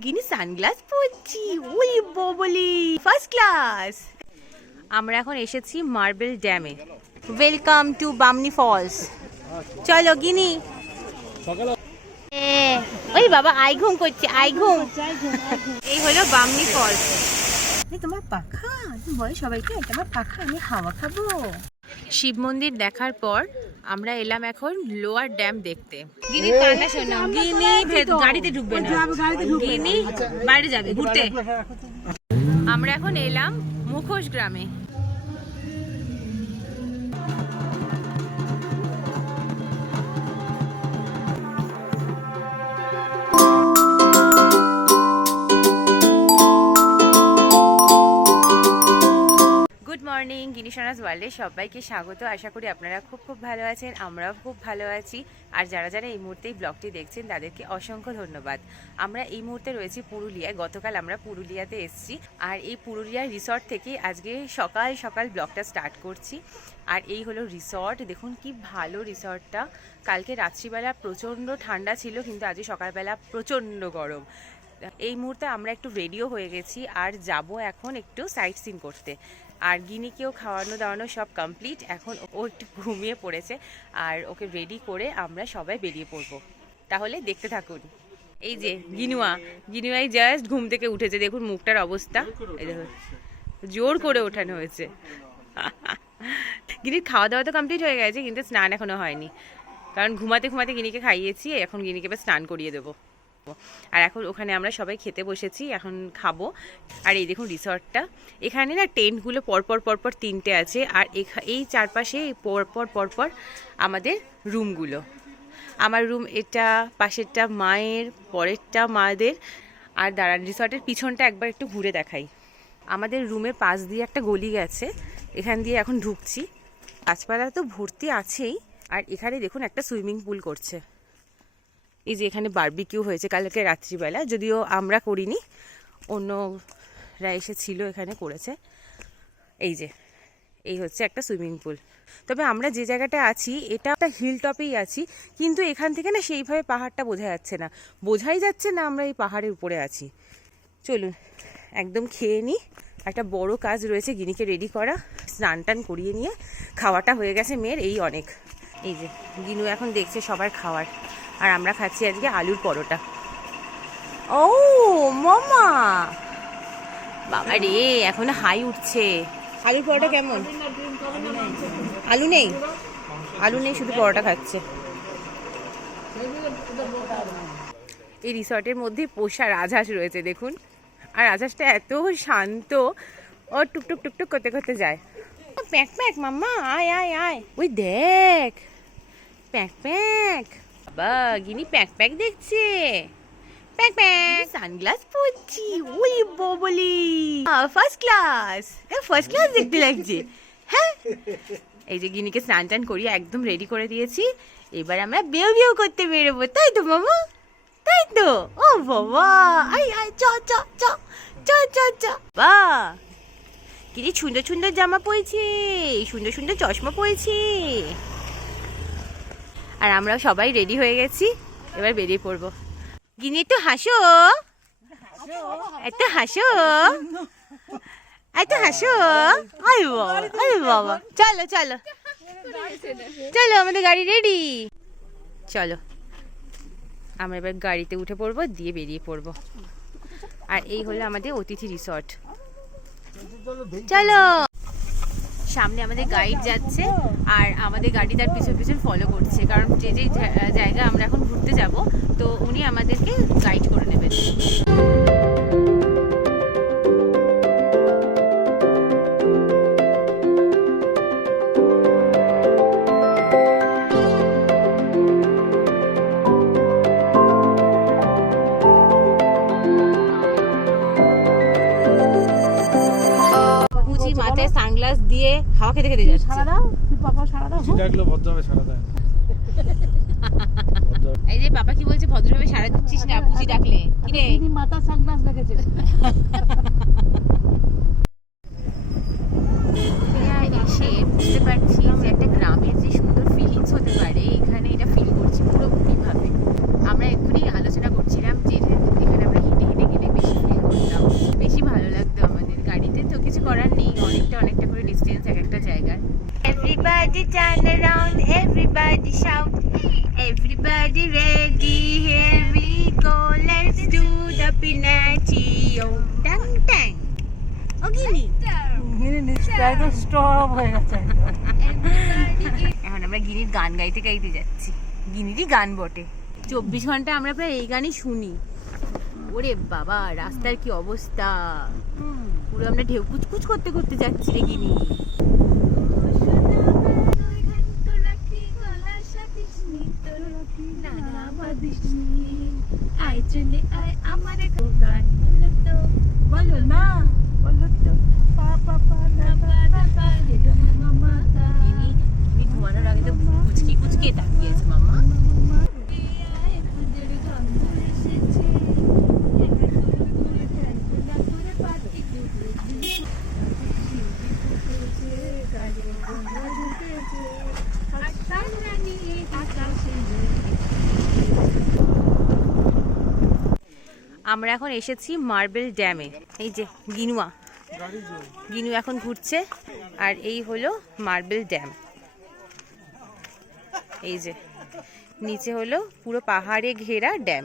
গিনি sunglass পরছি, ওই ববলি first class. আমরা এখন এসেছি মার্বেল ড্যামে। Welcome to Bamni falls. চলো গিনি। ওই বাবা আই ঘুম করছে, আই ঘুম। এই হলো বামনি ফলস। তোমার পাখা বলে সবাইকে, তোমার পাখা, আমি হাওয়া খাবো। শিব মন্দির দেখার পর আমরা এলাম এখন লোয়ার ড্যাম দেখতে। গিনি কান্না শোনো, গিনি গাড়িতে ঢুকবে না, গিনি বাইরে যাবে ঘুরতে। আমরা এখন এলাম মুখোশ গ্রামে। গুড মর্নিং, গিনিশনাস ওয়ার্ল্ডে সবাইকে স্বাগত। আশা করি আপনারা খুব ভালো আছেন, আমরাও খুব ভালো আছি। আর যারা যারা এই মুহূর্তে এই ব্লগটি দেখছেন তাদেরকে অসংখ্য ধন্যবাদ। আমরা এই মুহূর্তে রয়েছি পুরুলিয়ায়। গতকাল আমরা পুরুলিয়াতে এসেছি, আর এই পুরুলিয়ার রিসর্ট থেকে আজকে সকাল সকাল ব্লগটা স্টার্ট করছি। আর এই হলো রিসর্ট, দেখুন কি ভালো রিসর্টটা। কালকে রাত্রিবেলা প্রচণ্ড ঠান্ডা ছিল, কিন্তু আজকে সকালবেলা প্রচণ্ড গরম। এই মুহূর্তে আমরা একটু রেডিও হয়ে গেছি আর যাব এখন একটু সাইট সিন করতে। আর গিনিকেও খাওয়ানো দাওয়ানো সব কমপ্লিট, এখন ও একটু ঘুমিয়ে পড়েছে। আর ওকে রেডি করে আমরা সবাই বেরিয়ে পড়বো। তাহলে দেখতে থাকুন। এই যে গিনুয়াই জাস্ট ঘুম থেকে উঠেছে, দেখুন মুখটার অবস্থা। এই দেখুন জোর করে ওঠানো হয়েছে। গিনির খাওয়া দাওয়া তো কমপ্লিট হয়ে গেছে, কিন্তু স্নান এখনো হয়নি, কারণ ঘুমাতে ঘুমাতে গিনিকে খাইয়েছি। এখন গিনিকে এবার স্নান করিয়ে দেবো। আর এখন ওখানে আমরা সবাই খেতে বসেছি, এখন খাবো। আর এই দেখুন রিসর্টটা, এখানে না টেন্টগুলো পরপর তিনটে আছে। আর এই চারপাশে পরপর আমাদের রুমগুলো। আমার রুম এটা, পাশেরটা মায়ের, পরেরটা মাদের। আর দাঁড়ান, রিসর্টের পিছনটা একবার একটু ঘুরে দেখাই। আমাদের রুমের পাশ দিয়ে একটা গলি গেছে, এখান দিয়ে এখন ঢুকছি। গাছপালা তো ভর্তি আছেই। আর এখানে দেখুন একটা সুইমিং পুল করছে। এই যে এখানে বারবিকিউ হয়েছে কালকে রাত্রিবেলা, যদিও আমরা করিনি, অন্যরা এসেছিল এখানে করেছে। এই হচ্ছে একটা সুইমিং পুল। তবে আমরা যে জায়গাটা আছি এটা একটা হিল টপেই আছি, কিন্তু এখান থেকে না সেইভাবে পাহাড়টা বোঝাই যাচ্ছে না আমরা এই পাহাড়ের উপরে আছি। চলুন একদম খেয়ে নিই। একটা বড় কাজ রয়েছে, গিনিকে রেডি করা, স্নান টান করিয়ে নিয়ে খাওয়াটা হয়ে গেছে মেয়ের, এই অনেক। এই যে গিনু এখন দেখছে সবার খাওয়ার, আর আমরা খাচ্ছি আজকে আলুর পরোটা। ও মামা, বাবা রে এখন হাই উঠছে। আলুর পরোটা কেমন? আলু নেই, শুধু পরোটা খাচ্ছে। এই রিসর্টের মধ্যে পোষা রাজহাঁস রয়েছে দেখুন। আর রাজহাঁসটা এত শান্ত, ও টুকটুক করতে যায়। প্যাক প্যাক মাম্মা, আয় আয় আয়, ওই দেখ প্যাক। বাবা গিনি প্যাক দেখছে। প্যাক সানগ্লাস পরছি, ওই ববলি ফার্স্ট ক্লাস দেখতে লাগছে। হ্যাঁ, এই যে গিনিকে স্নান টান করিয়ে একদম রেডি করে দিয়েছি। এবার আমরা বেউ করতে বেরোবো, তাই তো মামা? তাই তো? ও বাবা, আই চ বা গিনি সুন্দর জামা পরেছে, সুন্দর চশমা পরেছে। আর আমরাও সবাই রেডি হয়ে গেছি, এবার বেরিয়ে পড়বো। গিনি একটু হাসো, আরে বাবা, চলো আমাদের গাড়ি রেডি। চলো আমরা এবার গাড়িতে উঠে পড়বো, দিয়ে বেরিয়ে পড়বো। আর এই হলো আমাদের অতিথি রিসর্ট। চলো, সামনে আমাদের গাইড যাচ্ছে, আর আমাদের গাড়ি তার পিছন ফলো করছে, কারণ যে জায়গা আমরা এখন ঘুরতে যাব, তো উনি আমাদেরকে গাইড করে নেবেন। মাথায় সানগ্লাস দিয়ে হাওয়া খেতে যাচ্ছে। এই যে বাবা কি বলছে, ভদ্রভাবে সারা দিচ্ছিস না, পুচি ডাকলে কি রে? মাথা সানগ্লাস রেখেছে। এসে বুঝতে পারছি যে একটা গ্রামের যে সুন্দর ফিলিংস হতে পারে, এখানে এটা ফিল করছি পুরোপুরি ভাবে। আমরা এক্ষুনি আলোচনা করছিলাম যে এখানে আমরা হেঁটে Everybody turn around, everybody shout, everybody ready, here we go, let's do the pinaccio. Tang tang. ওগিনি স্টপ হয়ে গেছে। এখন আমরা গিনির গান গাইতে গাইতে যাচ্ছি। গিনিরই গান বটে। 24 ঘন্টা আমরা প্রায় এই গানই শুনি। ওরে বাবা, রাস্তার কি অবস্থা, পুরো আমরা ঢেউ কুচকুচ করতে করতে যাচ্ছি রে গিনি। বলো না, বলো তো ঘুমানোর আগে তো কুচকি কুচকি তাকিয়েছে মামা। আমরা এখন এসেছি মার্বেল ড্যামে। এই যে গিনু এখন ঘুরছে, আর এই হলো মার্বেল ড্যাম। এই যে নিচে হলো পুরো পাহাড়ে ঘেরা ড্যাম,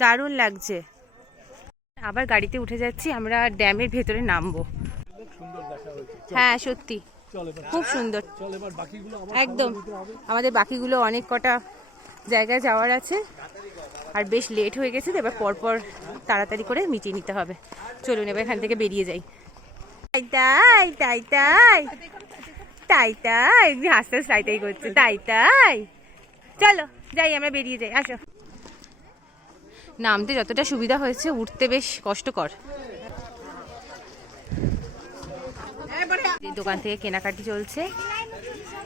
দারুণ লাগছে। আবার গাড়িতে উঠে যাচ্ছি, আমরা ড্যামের ভেতরে নামবো। হ্যাঁ সত্যি খুব সুন্দর, একদম। আমাদের বাকিগুলো অনেক কটা জায়গায় যাওয়ার আছে, আর বেশ লেট হয়ে গেছে, এবার পরপর তাড়াতাড়ি করে মিটিয়ে নিতে হবে। চলুন এবার এখান থেকে বেরিয়ে যাই। তাই তাই তাই তাই তাই তাই হাসতে তাই তাই করছে, তাই তাই। চলো যাই, আমরা বেরিয়ে যাই, আসো। নামতে যতটা সুবিধা হয়েছে, উঠতে বেশ কষ্টকর। দোকান থেকে কেনাকাটি চলছে,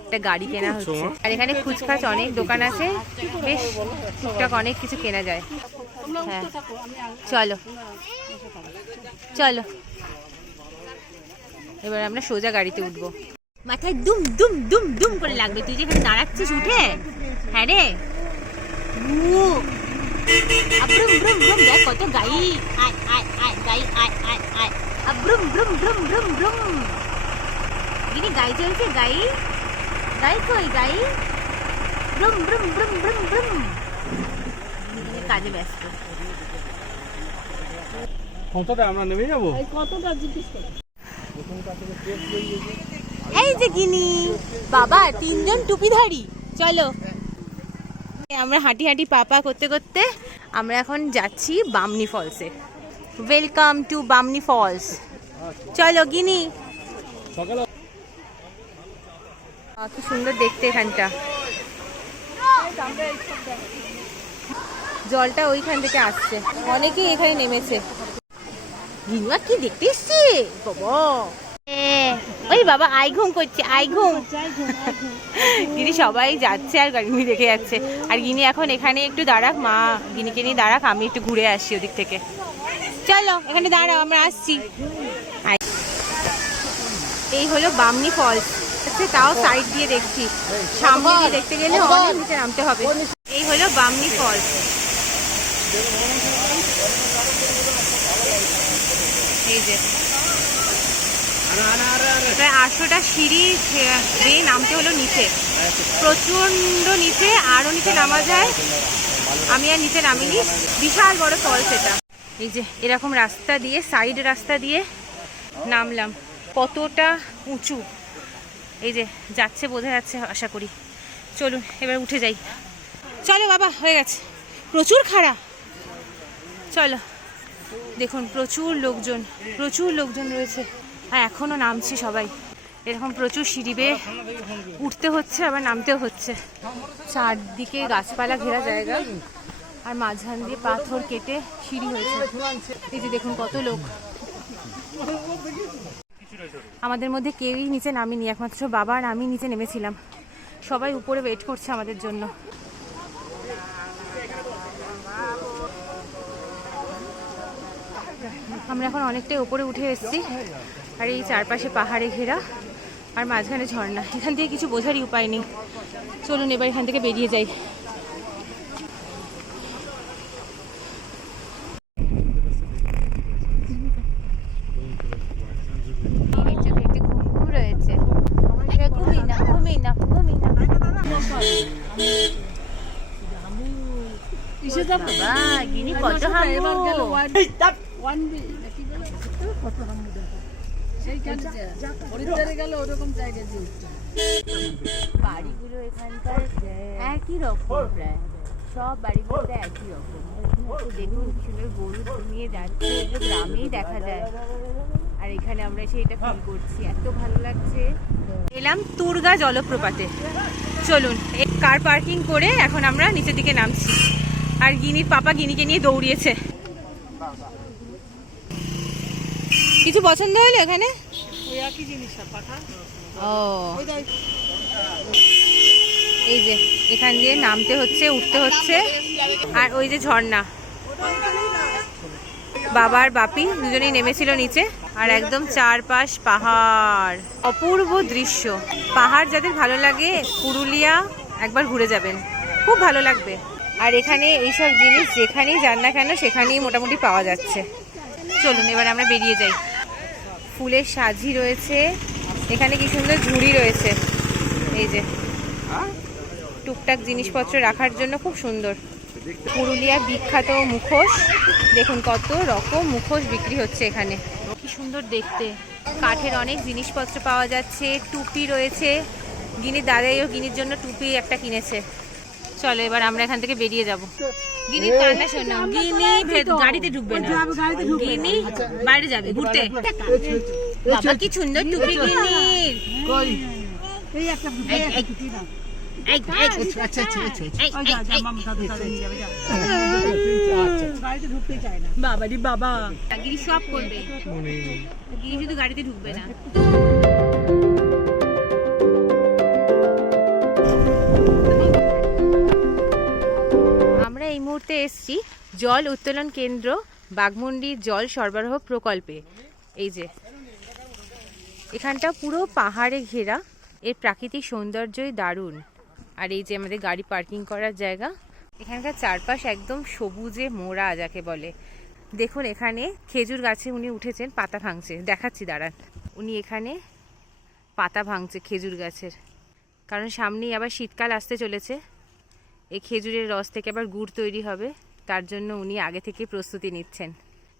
একটা গাড়ি কেনা হচ্ছে, আর এখানে ফুচকাচ অনেক দোকান আছে, বেশ টুকটাক অনেক কিছু কেনা যায়। হ্যাঁ চলো চলো, এবার আমরা সোজা গাড়িতে উঠবো। মাথায় দুম দুম দুম দুম করে লাগবে, তুই যেখানে দাঁড়াচ্ছিস উঠে। হ্যাঁ রে, আব্রুম ব্রুম ব্রুম, দেখ কত গাই, আয় আয় আয় গাই, আয় আয় আয়, আব্রুম ব্রুম ব্রুম ব্রুম ব্রুম। গিনি গাই চলছে, গাই গাই কই গাই, ব্রুম ব্রুম ব্রুম ব্রুম ব্রুম। কাজে ব্যস্ত। কতটা আমরা নেমে যাবো? কতটা জিজ্ঞেস করো। এই যে গিনি বাবা, 3 জন টুপিধারী। চলো, আমরা হাঁটি হাঁটি পাপা করতে করতে আমরা এখন যাচ্ছি বামনি ফলসে। Welcome to Bamni falls. চলো গিনি। কি সুন্দর দেখতে এখানটা, জলটা ওইখান থেকে আসছে, অনেকেই এখানে নেমেছে। গিনুয়া কি দেখতে এসছে বাবা, ওই বাবা আই ঘুম করছে, আই ঘুম। গিনি সবাই যাচ্ছে আর গিনি দেখে যাচ্ছে, আর গিনি এখন এখানে একটু দাঁড়াক, মা গিনিকে নিয়ে দাঁড়াক, আমি একটু ঘুরে আসছি ওদিক থেকে। চলো এখানে দাঁড়াও, আমরা আসছি। এই হলো বামনি ফলস, তাও সাইড দিয়ে দেখছি, সামনে দিয়ে দেখতে গেলে অনেক নিচে নামতে হবে। এই হলো বামনি ফলস। এই যে প্রায় 800টা সিঁড়ি দিয়ে নামতে হলো নিচে, প্রচন্ড নিচে, আরো নিচে নামা যায়। আমি আর নিচে নামিনি, বিশাল বড় ফলস এটা। এই যে এরকম রাস্তা দিয়ে, সাইড রাস্তা দিয়ে নামলাম, কতটা উঁচু। এই যে যাচ্ছে, বোঝা যাচ্ছে আশা করি। চলুন এবার উঠে যাই। চলো বাবা, হয়ে গেছে, প্রচুর খাড়া। চলো দেখুন, প্রচুর লোকজন রয়েছে, আর এখনো নামছি সবাই। এরকম প্রচুর সিঁড়ি বেয়ে উঠতে হচ্ছে, আবার নামতেও হচ্ছে। চারদিকে গাছপালা ঘেরা জায়গা, আর মাঝখান দিয়ে পাথর কেটে সিঁড়ি হয়েছে। এই যে দেখুন কত লোক। আমাদের মধ্যে কেউই নিচে নামিনি, একমাত্র বাবা আর আমি নিচে নেমেছিলাম। সবাই উপরে ওয়েট করছে আমাদের জন্য। আমরা এখন অনেকটাই উপরে উঠে এসেছি, আর এই চারপাশে পাহাড়ে ঘেরা, আর মাঝখানে ঝর্ণা। এখান থেকে কিছু বোঝারই উপায় নেই। চলুন এবার এখান থেকে বেরিয়ে যাই। কিসে যাব বাবা গিনি কত হামু এবার গেল ওয়ান বি নাকি বলে কত হামু দেখো সেইখানে হরিদ্বারে গেল ওরকম জায়গায় যে বাড়িগুলো এখানকার একই রকম প্রায় সব বাড়িগুলো একই রকম দেখুন কি সুন্দর গরু নিয়ে যাচ্ছে এগুলো গ্রামেই দেখা যায় আর এখানে আমরা সেইটা ফিল করছি এত ভালো লাগছে এলাম তুরগা জলপ্রপাতে চলুন কার পার্কিং করে এখন আমরা নিচের দিকে নামছি আর গিনির পাপা গিনিকে নিয়ে দৌড়িয়েছে কিছু পছন্দ হলো এখানে ওই একই জিনিস পাঠা ও এই যে এখান দিয়ে নামতে হচ্ছে উঠতে হচ্ছে আর ওই যে ঝর্ণা বাবা আর বাপি দুজনেই নেমেছিল নিচে আর একদম চারপাশ পাহাড় অপূর্ব দৃশ্য পাহাড় যাদের ভালো লাগে পুরুলিয়া একবার ঘুরে যাবেন খুব ভালো লাগবে আর এখানে এইসব জিনিস যেখানেই যান না কেন সেখানেই মোটামুটি পাওয়া যাচ্ছে চলুন এবার আমরা বেরিয়ে যাই ফুলের সাজি রয়েছে এখানে কি সুন্দর ঝুড়ি রয়েছে এই যে টুকটাক জিনিসপত্র রাখার জন্য খুব সুন্দর পুরুলিয়া বিখ্যাত মুখোশ দেখুন কত রকম মুখোশ বিক্রি হচ্ছে এখানে কি সুন্দর দেখতে কাঠের অনেক জিনিসপত্র পাওয়া যাচ্ছে টুপি রয়েছে গিনির দাদাইও গিনির জন্য টুপি একটা কিনেছে চলো এবার আমরা এখান থেকে বেরিয়ে যাব গিনি কান্না শোনাও গিনি গাড়িতে ঢুকবে না গিনি বাইরে যাবে ঘুরতে বাবা কি সুন্দর টুপি গিনির এই একটা টুপি না গাড়িতে ঢুকতেই চায় না বাবা রে বাবা গিনি সব করবে গিনি শুধু গাড়িতে ঢুকবে না আমরা এই মুহূর্তে এসেছি জল উত্তোলন কেন্দ্র বাঘমুন্ডি জল সরবরাহ প্রকল্পে এই যে এখানটা পুরো পাহাড়ে ঘেরা এর প্রাকৃতিক সৌন্দর্যই দারুণ আর এই যে আমাদের গাড়ি পার্কিং করার জায়গা এখানকার চারপাশ একদম সবুজে মোড়া যাকে বলে দেখুন এখানে খেজুর গাছে উনি উঠেছেন পাতা ভাঙছে দেখাচ্ছি দাঁড়ান উনি এখানে পাতা ভাঙছে খেজুর গাছের কারণ সামনেই আবার শীতকাল আসতে চলেছে এই খেজুরের রস থেকে আবার গুড় তৈরি হবে তার জন্য উনি আগে থেকে প্রস্তুতি নিচ্ছেন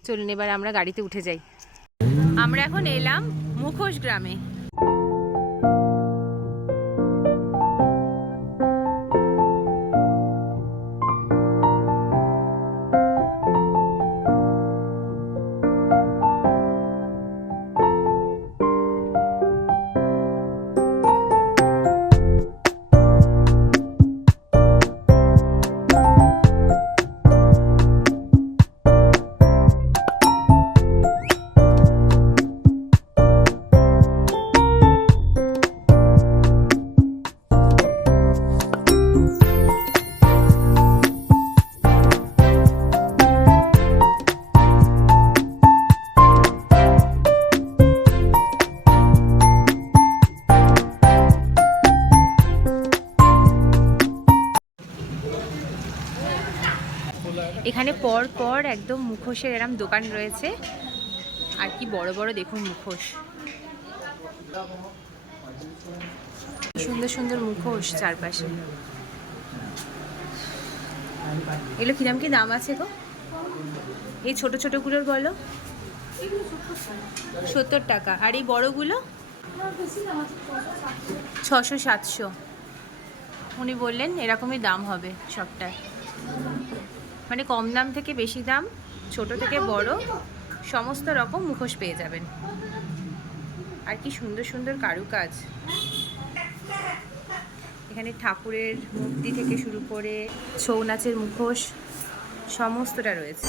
চলুন এবার আমরা গাড়িতে উঠে যাই আমরা এখন এলাম মুখোশ গ্রামে এখানে পর পর একদম মুখোশের এরম দোকান রয়েছে আর কি বড় বড় দেখুন মুখোশ সুন্দর সুন্দর মুখোশ চারপাশে এগুলো কিরম কি দাম আছে গো এই ছোট ছোটগুলোর বলো 70 টাকা আর এই বড়গুলো 600-700 উনি বললেন এরকমই দাম হবে সবটার মানে কম দাম থেকে বেশি দাম ছোট থেকে বড় সমস্ত রকম মুখোশ পেয়ে যাবেন আর কি সুন্দর সুন্দর কারুকাজ এখানে ঠাকুরের মূর্তি থেকে শুরু করে ছৌ নাচের মুখোশ সমস্তটা রয়েছে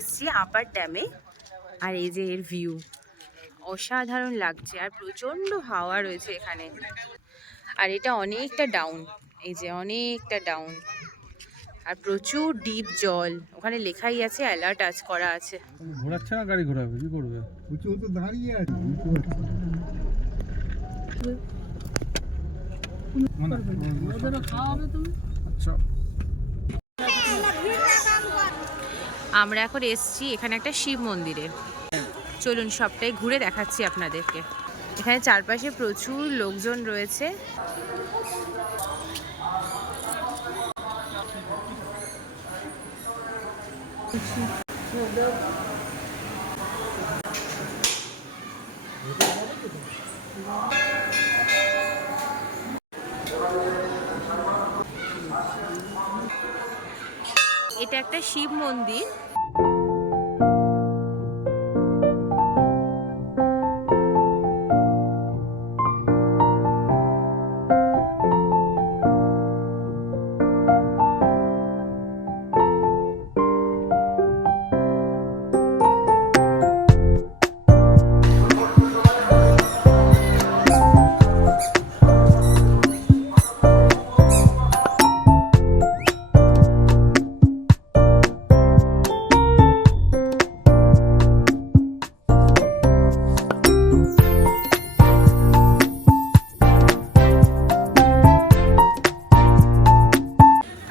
এসছি আপার ড্যামে আর এই যে এর ভিউ অসাধারণ লাগছে আর প্রচন্ড হাওয়া রয়েছে এখানে। আর এটা অনেকটা ডাউন, এই যে অনেকটা ডাউন, আর প্রচুর ডিপ জল। ওখানে লেখাই আছে, অ্যালার্ট আজ করা আছে। ঘোরাচ্ছে না, গাড়ি ঘোরাবে কি করবে? ও তো দাঁড়িয়ে আছে। ওদেরও খাওয়াবে তুমি? আচ্ছা, আমরা এখন এসছি এখানে একটা শিব মন্দিরে। চলুন সবটাই ঘুরে দেখাচ্ছি আপনাদেরকে। এখানে চারপাশে প্রচুর লোকজন রয়েছে। এটা একটা শিব মন্দির।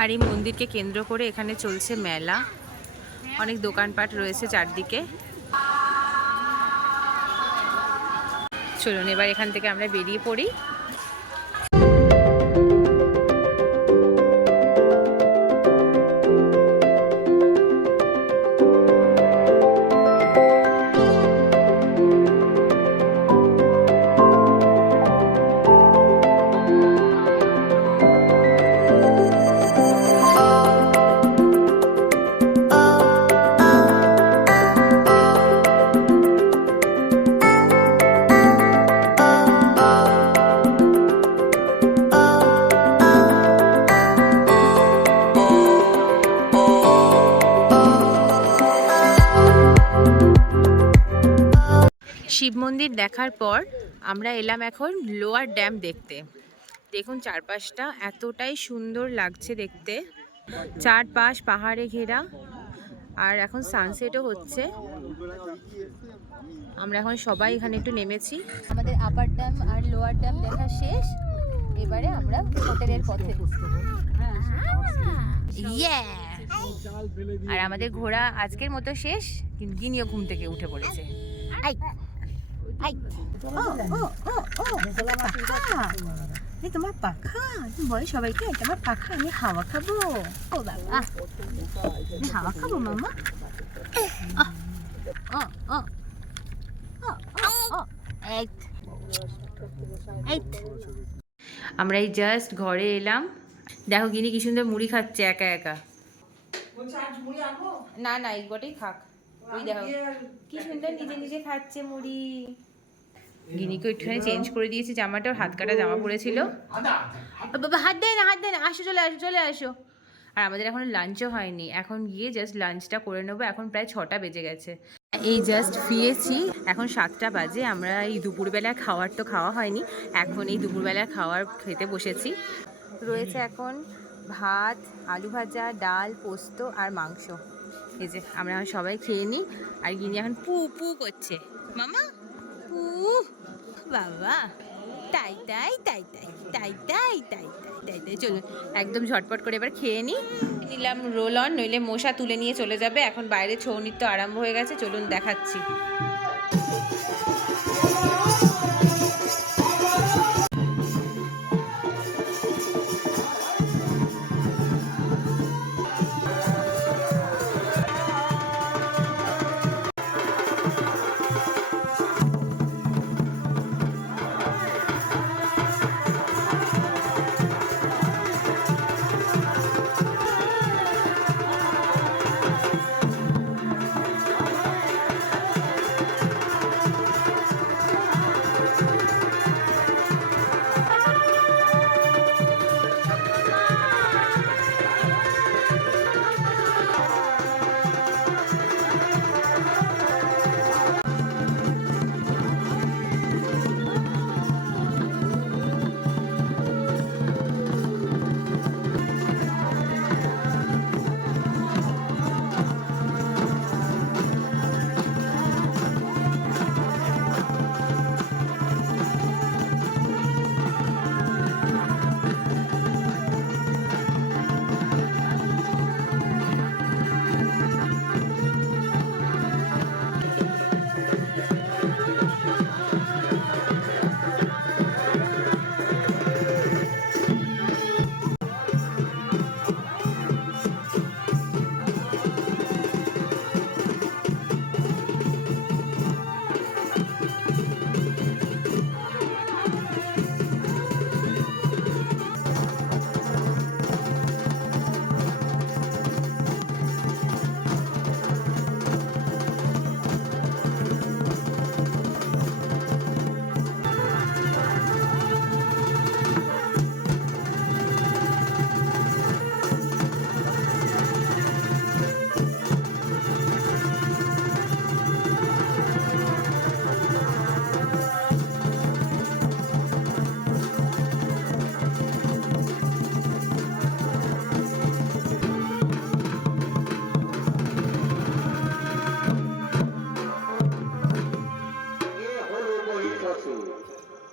আর এই মন্দিরকে কেন্দ্র করে এখানে চলছে মেলা, অনেক দোকানপাট রয়েছে চারদিকে। চলুন এবার এখান থেকে আমরা বেরিয়ে পড়ি। শিব মন্দির দেখার পর আমরা এলাম এখন লোয়ার ড্যাম দেখতে। দেখুন চারপাশটা এতটাই সুন্দর লাগছে দেখতে, চারপাশ পাহাড়ে ঘেরা, আর এখন সানসেটও হচ্ছে। আমরা এখন সবাই এখানে একটু নেমেছি। আমাদের আপার ড্যাম আর লোয়ার ড্যাম দেখা শেষ, এবারে আমরা হোটেলের পথে। আর আমাদের ঘোরা আজকের মতো শেষ, কিন্তু গিনিও ঘুম থেকে উঠে পড়েছে। তোমার পাখা, তুমি বলো সবাইকে তোমার পাখা, আমি হাওয়া খাবো। ও বাবা, আমি হাওয়া খাবো মামা। আমরা এই জাস্ট ঘরে এলাম। দেখো গিনি কি সুন্দর মুড়ি খাচ্ছে একা একা। না না এই গোটাই খাক। ওই দেখো কি সুন্দর নিজে নিজে খাচ্ছে মুড়ি। গিনিকে একটুখানি চেঞ্জ করে দিয়েছি জামাটা, ওর হাত কাটা জামা পড়েছিল। বাবা হাত দেয় না, হাত দেয় না, আসো চলে আসো চলে আসো। আর আমাদের এখনো লাঞ্চও হয়নি, এখন গিয়ে জাস্ট লাঞ্চটা করে নেবো। এখন প্রায় 6টা বেজে গেছে। এই জাস্ট ফিরেছি, এখন 7টা বাজে। আমরা এই দুপুরবেলা খাওয়ার তো খাওয়া হয়নি, এখন এই দুপুরবেলা খাওয়ার খেতে বসেছি। রয়েছে এখন ভাত, আলু ভাজা, ডাল, পোস্ত আর মাংস। এই যে আমরা এখন সবাই খেয়ে নিই। আর গিনি এখন পু পু করছে, মামা পু, বাবা তাই তাই তাই তাই তাই তাই তাই তাই তাই। চলুন একদম ঝটপট করে এবার খেয়ে নিই। নিলাম রোল অন, নইলে মশা তুলে নিয়ে চলে যাবে। এখন বাইরে ছৌ নৃত্য আরম্ভ হয়ে গেছে, চলুন দেখাচ্ছি।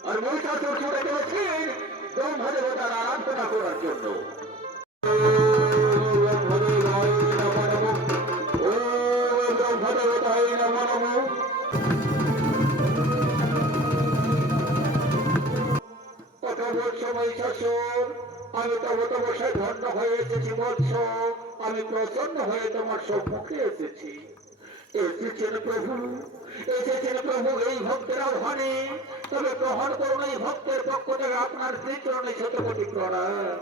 আর মহিষাসুর ছুটে চলেছেন ব্রহ্মদেবতার আরাধনা করার জন্য। ব্রহ্মদেবায় নমো নমো, ওম ব্রহ্মদেবতায় নমো নমো। কত বৎস মহিষাসুর, আমি তব তপস্যায় ধন্য হয়ে এসেছি বৎস, আমি প্রসন্ন হয়ে তোমার সম্মুখে এসেছি। এসেছেন প্রভু, এসেছেন প্রভু এই ভক্তের আহ্বানে, তবে গ্রহণ করুন এই ভক্তের পক্ষ থেকে আপনার শ্রীচরণে শতকোটি প্রণাম।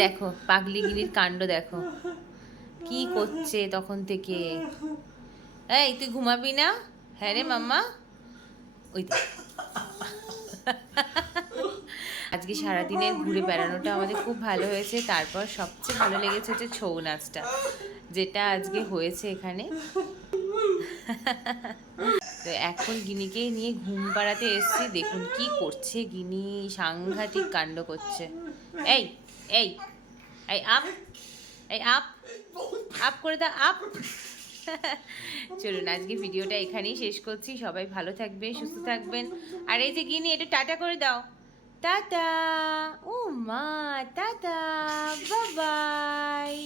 দেখো পাগলিগিরির কাণ্ড দেখো, কি করছে তখন থেকে। এই তুই ঘুমাবি না? হ্যাঁ রে মাম্মা। ওই দেখ। আজকে সারাদিনের ঘুরে বেড়ানোটা আমাদের খুব ভালো হয়েছে। তারপর সবচেয়ে ভালো লেগেছে হচ্ছে ছৌ নাচটা, যেটা আজকে হয়েছে এখানে। তো এখন গিনিকে নিয়ে ঘুম পাড়াতে এসেছি। দেখুন কি করছে গিনি, সাংঘাতিক কাণ্ড করছে। এই এই এই আপ, এই আপ, আপ করে দাও, আপ। চলুন আজকে ভিডিওটা এখানেই শেষ করছি। সবাই ভালো থাকবেন, সুস্থ থাকবেন। আর এই যে গিনি, একটু টাটা করে দাও। টাটা। ও মা, টাটা, বাই বাই।